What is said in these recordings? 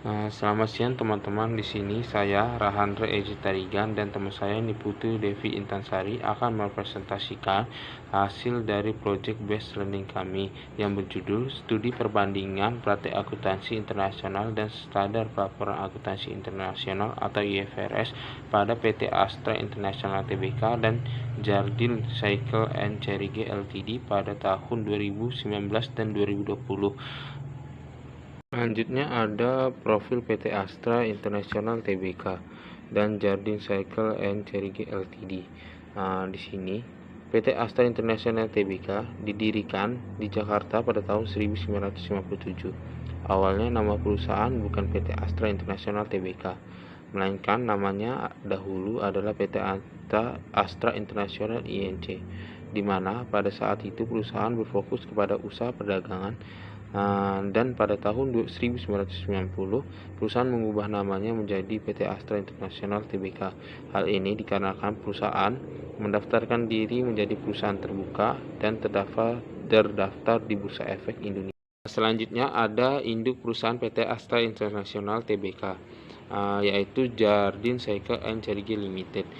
Selamat siang teman-teman. Di sini saya Rahandra Ezi Tarigan dan teman saya Niputu Devi Intansari akan mempresentasikan hasil dari Project Based Learning kami yang berjudul Studi Perbandingan Praktek Akuntansi Internasional dan Standar Pelaporan Akuntansi Internasional atau IFRS pada PT Astra International Tbk dan Jardine Cycle & Cherryge Ltd pada tahun 2019 dan 2020. Selanjutnya ada profil PT Astra International Tbk dan Jardine Cycle & Cherryge Ltd. Di sini PT Astra International Tbk didirikan di Jakarta pada tahun 1957. Awalnya nama perusahaan bukan PT Astra International Tbk, melainkan namanya dahulu adalah PT Astra International Inc., di mana pada saat itu perusahaan berfokus kepada usaha perdagangan. Dan pada tahun 1990 perusahaan mengubah namanya menjadi PT Astra International Tbk. Hal ini dikarenakan perusahaan mendaftarkan diri menjadi perusahaan terbuka dan terdaftar di Bursa Efek Indonesia. Selanjutnya ada induk perusahaan PT Astra International Tbk, yaitu Jardine Cycle & Cherryge Limited.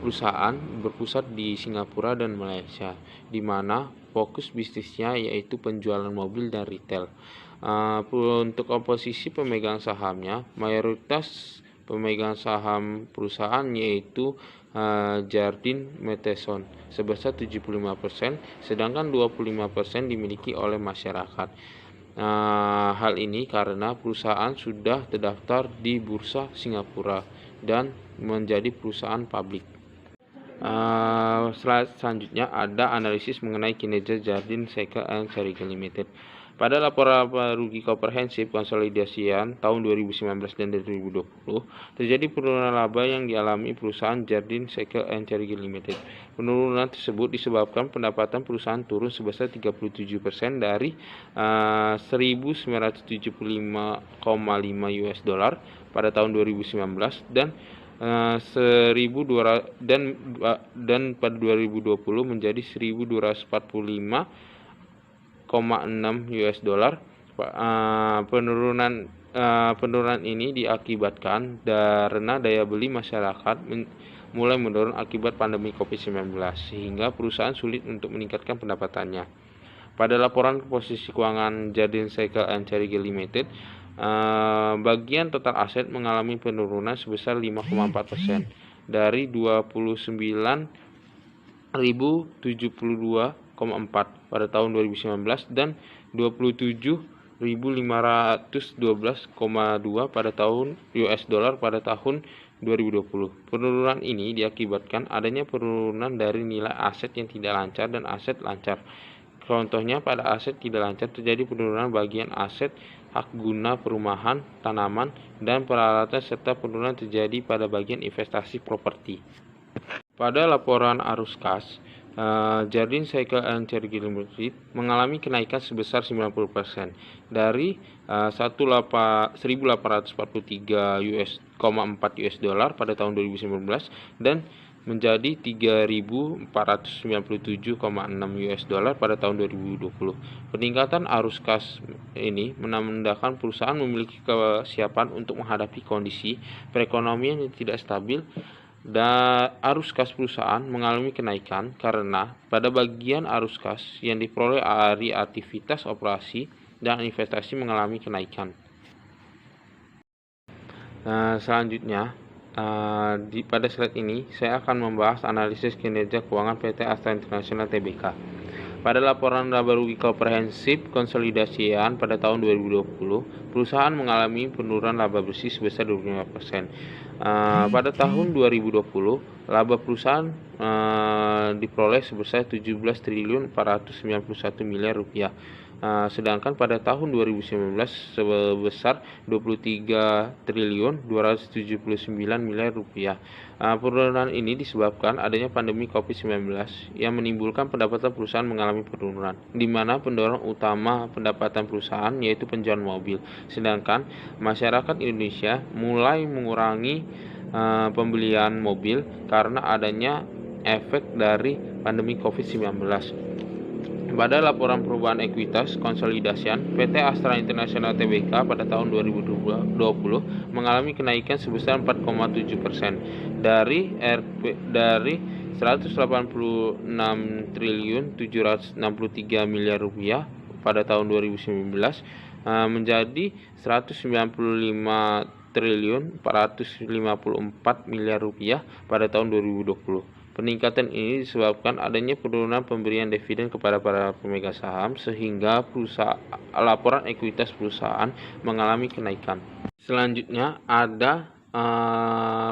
Perusahaan berpusat di Singapura dan Malaysia, di mana fokus bisnisnya yaitu penjualan mobil dan retail. Untuk komposisi pemegang sahamnya, mayoritas pemegang saham perusahaan yaitu Jardine Matheson sebesar 75%, sedangkan 25% dimiliki oleh masyarakat. Hal ini karena perusahaan sudah terdaftar di Bursa Singapura dan menjadi perusahaan publik. Selanjutnya ada analisis mengenai kinerja Jardine Cycle & Cherryge Limited. Pada laporan laba rugi komprehensif konsolidasian tahun 2019 dan 2020, terjadi penurunan laba yang dialami perusahaan Jardine Cycle & Cherryge Limited. Penurunan tersebut disebabkan pendapatan perusahaan turun sebesar 37% dari 1.975,5 US dollar pada tahun 2019 dan 1.200 dan pada 2020 menjadi 1.245,6 US dollar. Penurunan ini diakibatkan karena daya beli masyarakat mulai menurun akibat pandemi COVID-19 sehingga perusahaan sulit untuk meningkatkan pendapatannya. Pada laporan posisi keuangan Jardine Cycle & Cherryge Limited, bagian total aset mengalami penurunan sebesar 5,4% dari 29.072,4 pada tahun 2019 dan 27.512,2 pada tahun US dollar pada tahun 2020. Penurunan ini diakibatkan adanya penurunan dari nilai aset yang tidak lancar dan aset lancar. Contohnya, pada aset tidak lancar terjadi penurunan bagian aset hak guna perumahan, tanaman, dan peralatan, serta penurunan terjadi pada bagian investasi properti. Pada laporan arus kas, Jardine Cycle & Cherryge Limited mengalami kenaikan sebesar 90% dari 1.843,4 US dollar pada tahun 2019 dan menjadi 3.497,6 US dollar pada tahun 2020. Peningkatan arus kas ini menandakan perusahaan memiliki kesiapan untuk menghadapi kondisi perekonomian yang tidak stabil. Dan arus kas perusahaan mengalami kenaikan karena pada bagian arus kas yang diperoleh dari aktivitas operasi dan investasi mengalami kenaikan. Selanjutnya, pada slide ini saya akan membahas analisis kinerja keuangan PT Astra International Tbk. Pada laporan laba rugi komprehensif konsolidasian pada tahun 2020, perusahaan mengalami penurunan laba bersih sebesar 25%. Pada tahun 2020, laba perusahaan diperoleh sebesar 17.491 miliar rupiah. Sedangkan pada tahun 2019 sebesar 23.279 miliar rupiah. Penurunan ini disebabkan adanya pandemi COVID-19 yang menimbulkan pendapatan perusahaan mengalami penurunan, di mana pendorong utama pendapatan perusahaan yaitu penjualan mobil, sedangkan masyarakat Indonesia mulai mengurangi pembelian mobil karena adanya efek dari pandemi COVID-19. Pada laporan perubahan ekuitas konsolidasian, PT Astra International Tbk pada tahun 2020 mengalami kenaikan sebesar 4,7% dari 186 triliun 763 miliar rupiah pada tahun 2019 menjadi 195 triliun 454 miliar rupiah pada tahun 2020. Peningkatan ini disebabkan adanya penurunan pemberian dividen kepada para pemegang saham sehingga laporan ekuitas perusahaan mengalami kenaikan. Selanjutnya ada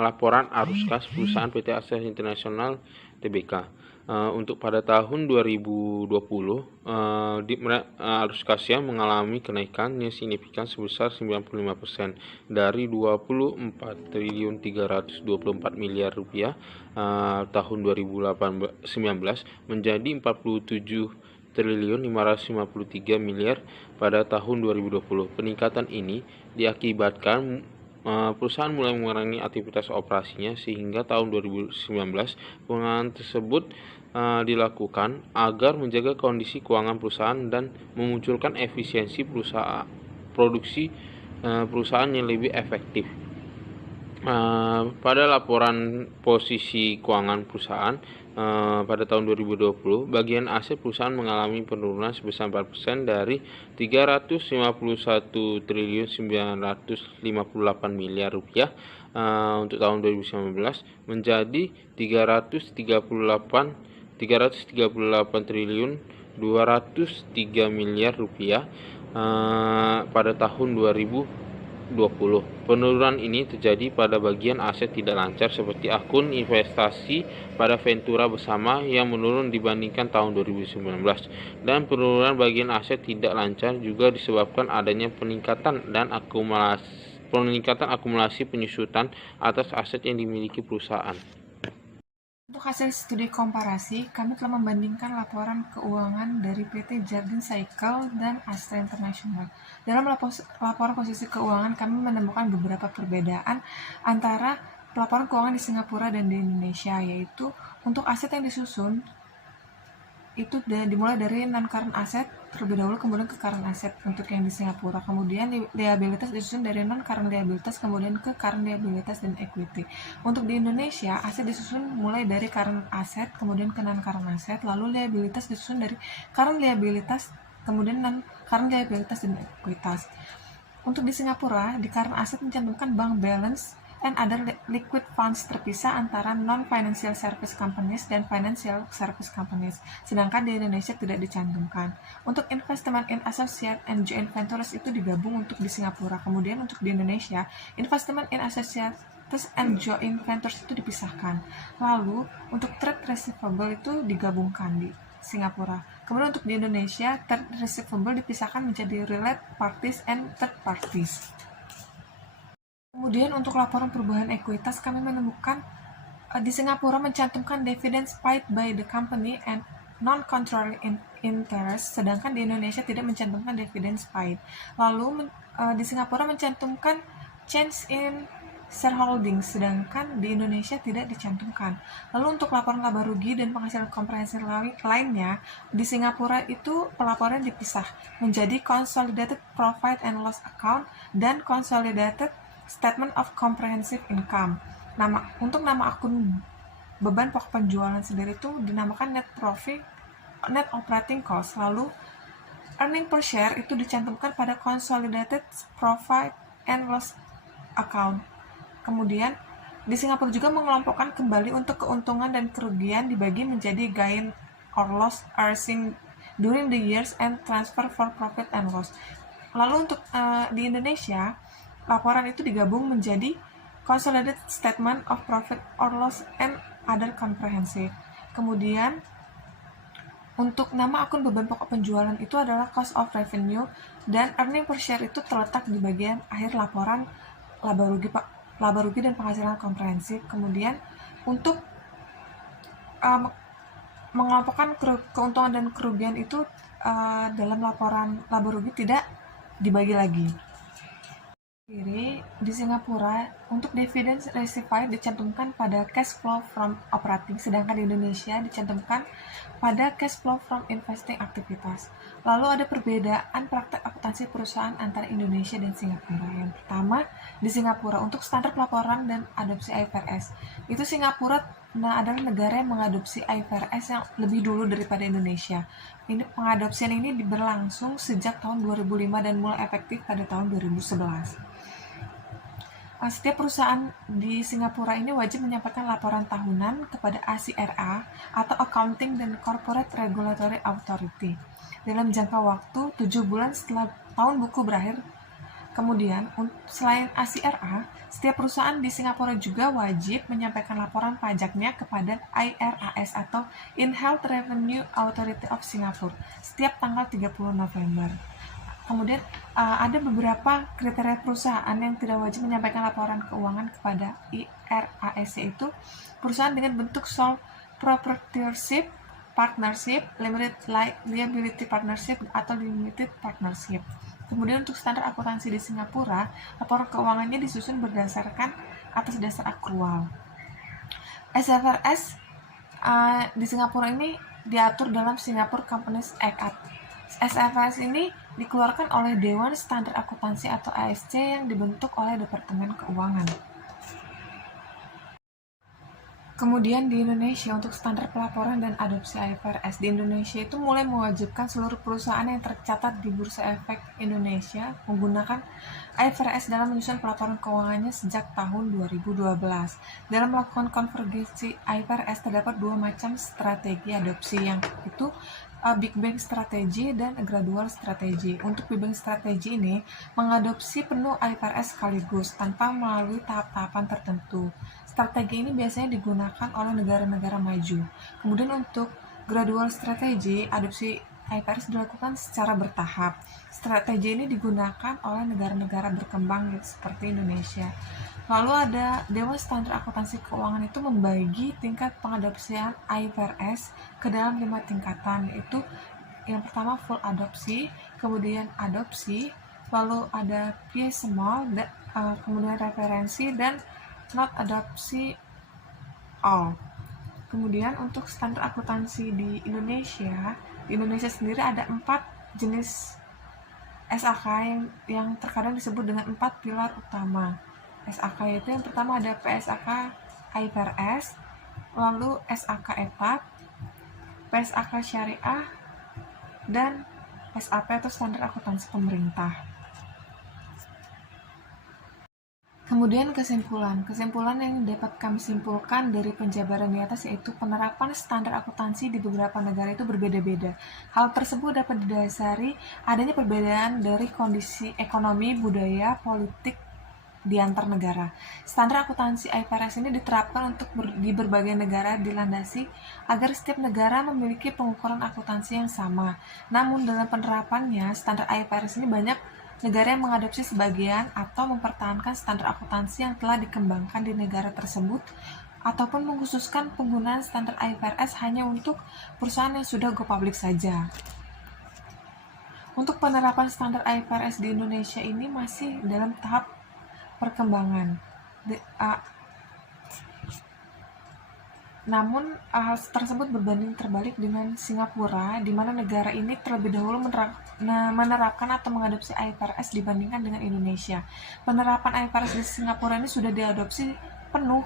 laporan arus kas perusahaan PT Astra International Tbk. Untuk pada tahun 2020 arus kasnya mengalami kenaikan yang signifikan sebesar 95% dari 24 triliun 324 miliar rupiah tahun 2019 menjadi 47 triliun 553 miliar pada tahun 2020. Peningkatan ini diakibatkan perusahaan mulai mengurangi aktivitas operasinya sehingga tahun 2019 pengurangan tersebut dilakukan agar menjaga kondisi keuangan perusahaan dan memunculkan efisiensi produksi perusahaan yang lebih efektif. Pada laporan posisi keuangan perusahaan pada tahun 2020, bagian aset perusahaan mengalami penurunan sebesar 4% dari 351 triliun 958 miliar rupiah untuk tahun 2019 menjadi 338 triliun 203 miliar rupiah pada tahun 2020. Penurunan ini terjadi pada bagian aset tidak lancar seperti akun investasi pada Ventura Bersama yang menurun dibandingkan tahun 2019, dan penurunan bagian aset tidak lancar juga disebabkan adanya peningkatan akumulasi penyusutan atas aset yang dimiliki perusahaan. Untuk hasil studi komparasi, kami telah membandingkan laporan keuangan dari PT Jardine Cycle dan Astra International. Dalam laporan posisi keuangan, kami menemukan beberapa perbedaan antara laporan keuangan di Singapura dan di Indonesia, yaitu untuk aset yang disusun, itu dimulai dari non-current asset terlebih dahulu, kemudian ke current asset untuk yang di Singapura. Kemudian liabilitas disusun dari non-current liabilitas, kemudian ke current liabilitas dan equity. Untuk di Indonesia, aset disusun mulai dari current asset, kemudian ke non-current asset, lalu liabilitas disusun dari current liabilitas, kemudian non-current liabilitas dan ekuitas. Untuk di Singapura, di current asset mencantumkan bank balance and other liquid funds terpisah antara non-financial service companies dan financial service companies, sedangkan di Indonesia tidak dicantumkan. Untuk investment in associate and joint ventures itu digabung untuk di Singapura, kemudian untuk di Indonesia, investment in associates and joint ventures itu dipisahkan. Lalu, untuk trade receivable itu digabungkan di Singapura. Kemudian untuk di Indonesia, trade receivable dipisahkan menjadi related parties and third parties. Kemudian untuk laporan perubahan ekuitas, kami menemukan di Singapura mencantumkan dividends paid by the company and non-controlling interest, sedangkan di Indonesia tidak mencantumkan dividends paid. Lalu di Singapura mencantumkan change in shareholding, sedangkan di Indonesia tidak dicantumkan. Lalu untuk laporan laba rugi dan penghasilan komprehensif lainnya, di Singapura itu pelaporan dipisah menjadi consolidated profit and loss account dan consolidated statement of comprehensive income. Untuk nama akun beban pokok penjualan sendiri itu dinamakan net operating cost. Lalu earning per share itu dicantumkan pada consolidated profit and loss account. Kemudian di Singapura juga mengelompokkan kembali untuk keuntungan dan kerugian dibagi menjadi gain or loss arising during the years and transfer for profit and loss. Lalu untuk di Indonesia, laporan itu digabung menjadi Consolidated Statement of Profit or Loss and Other Comprehensive. Kemudian, untuk nama akun beban pokok penjualan itu adalah Cost of Revenue, dan earning per share itu terletak di bagian akhir laporan laba rugi dan penghasilan komprehensif. Kemudian, untuk mengelompokkan keuntungan dan kerugian itu dalam laporan laba rugi tidak dibagi lagi. Di Singapura, untuk dividen received dicantumkan pada cash flow from operating, sedangkan di Indonesia dicantumkan pada cash flow from investing aktivitas. Lalu ada perbedaan praktek akuntansi perusahaan antara Indonesia dan Singapura. Yang pertama, di Singapura untuk standar pelaporan dan adopsi IFRS. Itu Singapura adalah negara yang mengadopsi IFRS yang lebih dulu daripada Indonesia. Ini pengadopsian ini berlangsung sejak tahun 2005 dan mulai efektif pada tahun 2011. Setiap perusahaan di Singapura ini wajib menyampaikan laporan tahunan kepada ACRA atau Accounting dan Corporate Regulatory Authority dalam jangka waktu 7 bulan setelah tahun buku berakhir. Kemudian, selain ACRA, setiap perusahaan di Singapura juga wajib menyampaikan laporan pajaknya kepada IRAS atau Inland Revenue Authority of Singapore setiap tanggal 30 November. Kemudian ada beberapa kriteria perusahaan yang tidak wajib menyampaikan laporan keuangan kepada IRAS, yaitu perusahaan dengan bentuk sole proprietorship, partnership, limited liability partnership, atau limited partnership. Kemudian untuk standar akuntansi di Singapura, laporan keuangannya disusun berdasarkan atas dasar akrual. SFRS di Singapura ini diatur dalam Singapore Companies Act. SFRS ini dikeluarkan oleh Dewan Standar Akuntansi atau ASC yang dibentuk oleh Departemen Keuangan. Kemudian di Indonesia untuk standar pelaporan dan adopsi IFRS di Indonesia itu mulai mewajibkan seluruh perusahaan yang tercatat di Bursa Efek Indonesia menggunakan IFRS dalam menyusun pelaporan keuangannya sejak tahun 2012. Dalam melakukan konvergensi IFRS terdapat dua macam strategi adopsi, yang itu Big Bang strategi dan gradual strategi. Untuk Big Bang strategi ini mengadopsi penuh IFRS sekaligus tanpa melalui tahap-tahapan tertentu. Strategi ini biasanya digunakan oleh negara-negara maju. Kemudian untuk gradual strategi, adopsi IFRS dilakukan secara bertahap. Strategi ini digunakan oleh negara-negara berkembang seperti Indonesia. Lalu ada Dewan Standar Akuntansi Keuangan itu membagi tingkat pengadopsian IFRS ke dalam 5 tingkatan, yaitu yang pertama full adopsi, kemudian adopsi, lalu ada piecemeal, kemudian referensi, dan not adopsi all. Kemudian untuk standar akuntansi di Indonesia sendiri ada 4 jenis SAK yang terkadang disebut dengan 4 pilar utama. SAK itu yang pertama ada PSAK IFRS, lalu SAK etap, PSAK syariah, dan SAP atau standar akuntansi pemerintah. Kemudian kesimpulan yang dapat kami simpulkan dari penjabaran di atas yaitu penerapan standar akuntansi di beberapa negara itu berbeda-beda. Hal tersebut dapat didasari adanya perbedaan dari kondisi ekonomi, budaya, politik di antar negara. Standar akuntansi IFRS ini diterapkan untuk di berbagai negara dilandasi agar setiap negara memiliki pengukuran akuntansi yang sama. Namun dalam penerapannya, standar IFRS ini banyak negara yang mengadopsi sebagian atau mempertahankan standar akuntansi yang telah dikembangkan di negara tersebut ataupun mengkhususkan penggunaan standar IFRS hanya untuk perusahaan yang sudah go public saja. Untuk penerapan standar IFRS di Indonesia ini masih dalam tahap perkembangan. Namun hal tersebut berbanding terbalik dengan Singapura, di mana negara ini terlebih dahulu menerapkan atau mengadopsi IFRS dibandingkan dengan Indonesia. Penerapan IFRS di Singapura ini sudah diadopsi penuh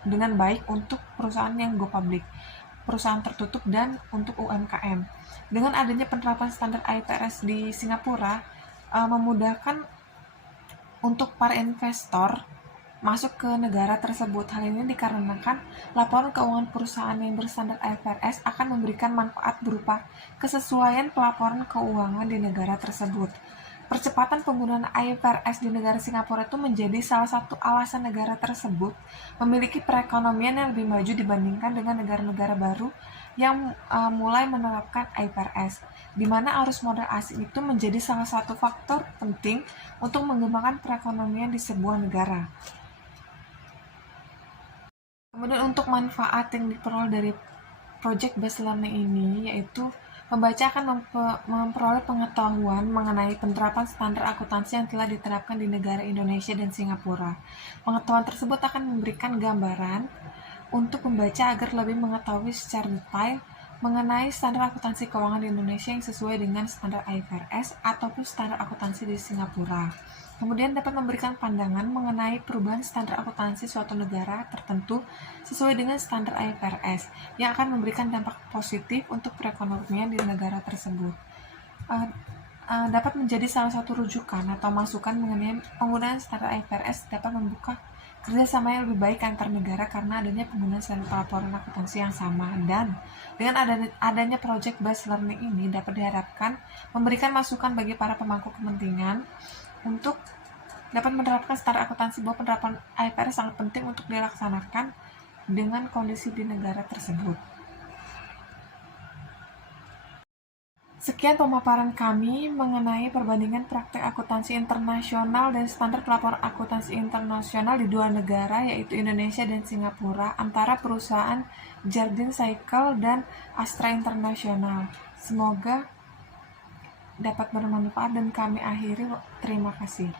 dengan baik untuk perusahaan yang go public, perusahaan tertutup, dan untuk UMKM. Dengan adanya penerapan standar IFRS di Singapura, memudahkan untuk para investor masuk ke negara tersebut. Hal ini dikarenakan laporan keuangan perusahaan yang berstandar IFRS akan memberikan manfaat berupa kesesuaian pelaporan keuangan di negara tersebut. Percepatan penggunaan IFRS di negara Singapura itu menjadi salah satu alasan negara tersebut memiliki perekonomian yang lebih maju dibandingkan dengan negara-negara baru yang mulai menerapkan IFRS, di mana arus modal asing itu menjadi salah satu faktor penting untuk mengembangkan perekonomian di sebuah negara. Kemudian untuk manfaat yang diperoleh dari Project Based Learning ini, yaitu Pembaca akan memperoleh pengetahuan mengenai penerapan standar akuntansi yang telah diterapkan di negara Indonesia dan Singapura. Pengetahuan tersebut akan memberikan gambaran untuk pembaca agar lebih mengetahui secara detail mengenai standar akuntansi keuangan di Indonesia yang sesuai dengan standar IFRS ataupun standar akuntansi di Singapura. Kemudian dapat memberikan pandangan mengenai perubahan standar akuntansi suatu negara tertentu sesuai dengan standar IFRS yang akan memberikan dampak positif untuk perekonomian di negara tersebut. Dapat menjadi salah satu rujukan atau masukan mengenai penggunaan standar IFRS dapat membuka kerjasama yang lebih baik antar negara karena adanya penggunaan standar pelaporan akuntansi yang sama, dan dengan adanya project based learning ini dapat diharapkan memberikan masukan bagi para pemangku kepentingan untuk dapat menerapkan standar akuntansi bahwa penerapan IFRS sangat penting untuk dilaksanakan dengan kondisi di negara tersebut. Sekian pemaparan kami mengenai perbandingan praktek akuntansi internasional dan standar pelaporan akuntansi internasional di dua negara, yaitu Indonesia dan Singapura, antara perusahaan Jardine Cycle dan Astra International. Semoga dapat bermanfaat dan kami akhiri. Terima kasih.